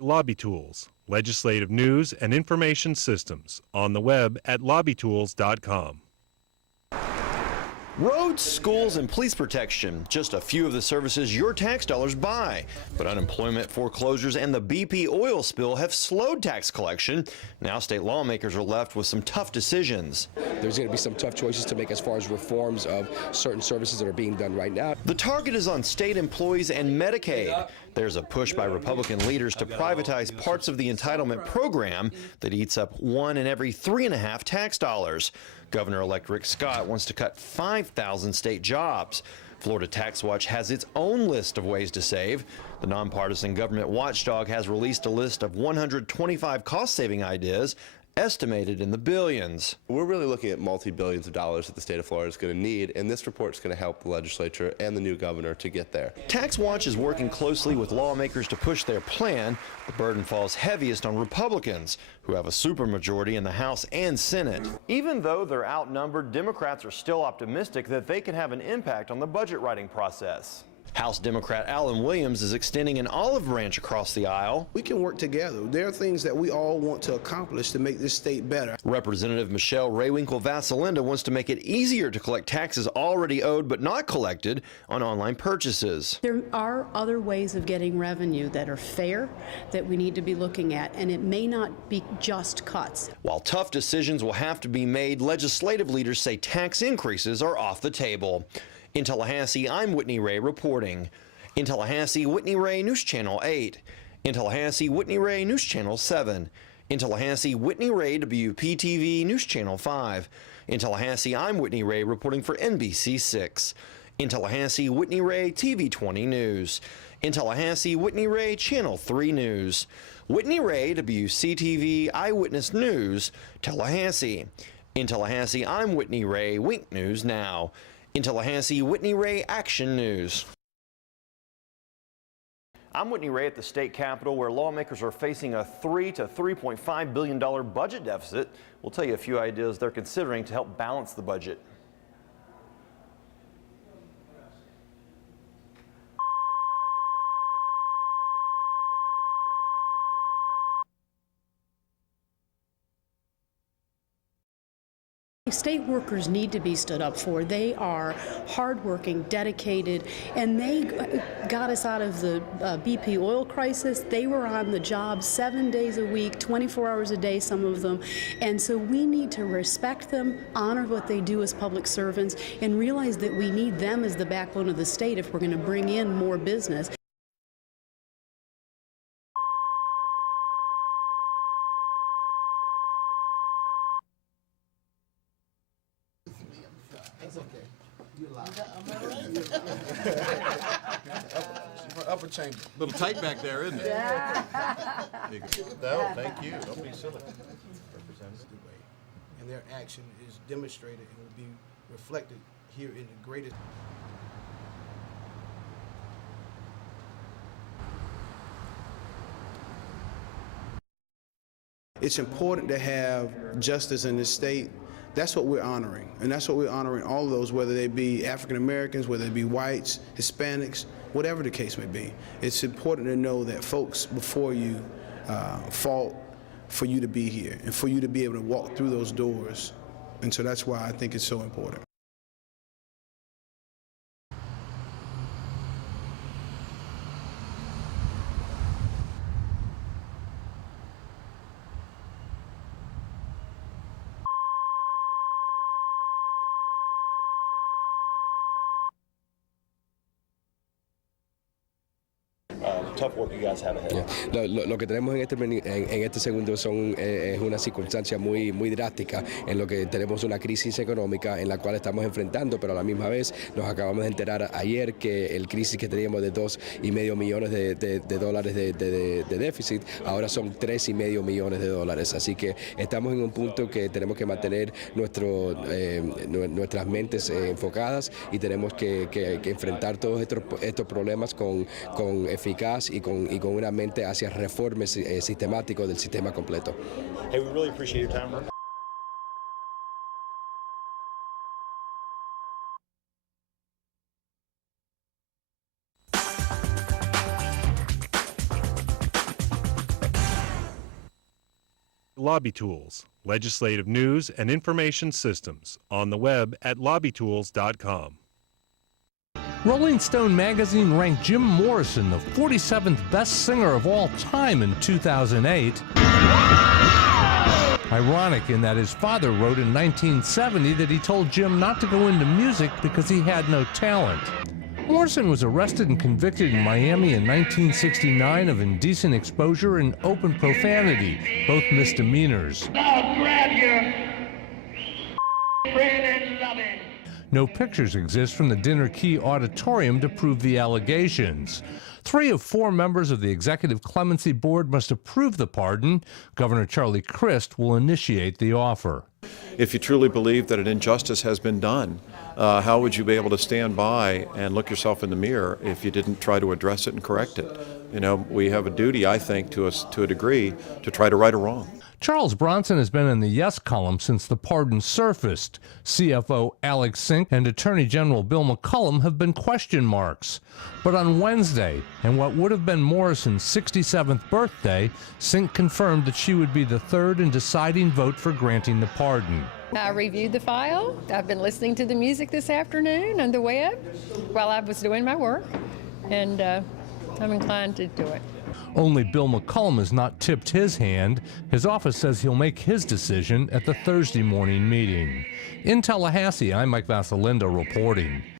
Lobby Tools, legislative news and information systems, on the web at lobbytools.com. Roads, schools, and police protection, just a few of the services your tax dollars buy. But unemployment, foreclosures, and the BP oil spill have slowed tax collection. Now state lawmakers are left with some tough decisions. There's going to be some tough choices to make as far as reforms of certain services that are being done right now. The target is on state employees and Medicaid. There's a push by Republican leaders to privatize parts of the entitlement program that eats up 1 in every 3.5 tax dollars. Governor-elect Rick Scott wants to cut 5,000 state jobs. Florida Tax Watch has its own list of ways to save. The nonpartisan government watchdog has released a list of 125 cost-saving ideas estimated in the billions. We're really looking at multi-billions of dollars that the state of Florida is going to need, and this report is going to help the legislature and the new governor to get there. Tax Watch is working closely with lawmakers to push their plan. The burden falls heaviest on Republicans, who have a supermajority in the House and Senate. Even though they're outnumbered, Democrats are still optimistic that they can have an impact on the budget writing process. House Democrat Alan Williams is extending an olive branch across the aisle. We can work together. There are things that we all want to accomplish to make this state better. Representative Michelle Raywinkle-Vassalinda wants to make it easier to collect taxes already owed but not collected on online purchases. There are other ways of getting revenue that are fair that we need to be looking at, and it may not be just cuts. While tough decisions will have to be made, legislative leaders say tax increases are off the table. In Tallahassee, I'm Whitney Ray reporting. In Tallahassee, Whitney Ray, News Channel 8. In Tallahassee, Whitney Ray, News Channel 7. In Tallahassee, Whitney Ray, WPTV, News Channel 5. In Tallahassee, I'm Whitney Ray reporting for NBC 6. In Tallahassee, Whitney Ray, TV 20 News. In Tallahassee, Whitney Ray, Channel 3 News. Whitney Ray, WCTV, Eyewitness News, Tallahassee. In Tallahassee, I'm Whitney Ray, Wink News Now. In Tallahassee, Whitney Ray, Action News. I'm Whitney Ray at the state capitol, where lawmakers are facing a $3 to $3.5 billion budget deficit. We'll tell you a few ideas they're considering to help balance the budget. State workers need to be stood up for. They are hardworking, dedicated, and they got us out of the BP oil crisis. They were on the job 7 days a week, 24 hours a day, some of them. And so we need to respect them, honor what they do as public servants, and realize that we need them as the backbone of the state if we're going to bring in more business. Upper chamber. A little tight back there, isn't it? Yeah. No, thank you. Don't be silly. And their action is demonstrated and will be reflected here in the greatest. It's important to have justice in this state. That's what we're honoring, and that's what we're honoring all of those, whether they be African Americans, whether they be whites, Hispanics, whatever the case may be. It's important to know that folks before you fought for you to be here and for you to be able to walk through those doors, and so that's why I think it's so important. Tough work you guys have ahead. Lo que tenemos en este segundo es una circunstancia muy drástica en lo que tenemos una crisis económica en la cual estamos enfrentando, pero a la misma vez nos acabamos de enterar ayer que el crisis que teníamos de $2,5 millones de dólares de déficit ahora son $3,5 millones de dólares. Así que estamos en un punto que tenemos que mantener nuestras mentes enfocadas y tenemos que enfrentar todos estos problemas con eficaz y con una mente hacia reformas sistemáticos del sistema completo. Hey, we really appreciate your time. Lobby Tools, legislative news and information systems, on the web at lobbytools.com. Rolling Stone magazine ranked Jim Morrison the 47th best singer of all time in 2008. Ironic in that his father wrote in 1970 that he told Jim not to go into music because he had no talent. Morrison was arrested and convicted in Miami in 1969 of indecent exposure and open profanity, both misdemeanors. Now grab your friend and love it. No pictures exist from the Dinner Key Auditorium to prove the allegations. 3 of 4 members of the Executive Clemency Board must approve the pardon. Governor Charlie Crist will initiate the offer. If you truly believe that an injustice has been done, how would you be able to stand by and look yourself in the mirror if you didn't try to address it and correct it? You know, we have a duty, I think, to a degree, to try to right a wrong. Charles Bronson has been in the Yes column since the pardon surfaced. CFO Alex Sink and Attorney General Bill McCollum have been question marks. But on Wednesday, and what would have been Morrison's 67th birthday, Sink confirmed that she would be the third and deciding vote for granting the pardon. I reviewed the file. I've been listening to the music this afternoon on the web while I was doing my work, and I'm inclined to do it. Only Bill McCollum has not tipped his hand. His office says he'll make his decision at the Thursday morning meeting. In Tallahassee, I'm Mike Vasalinda reporting.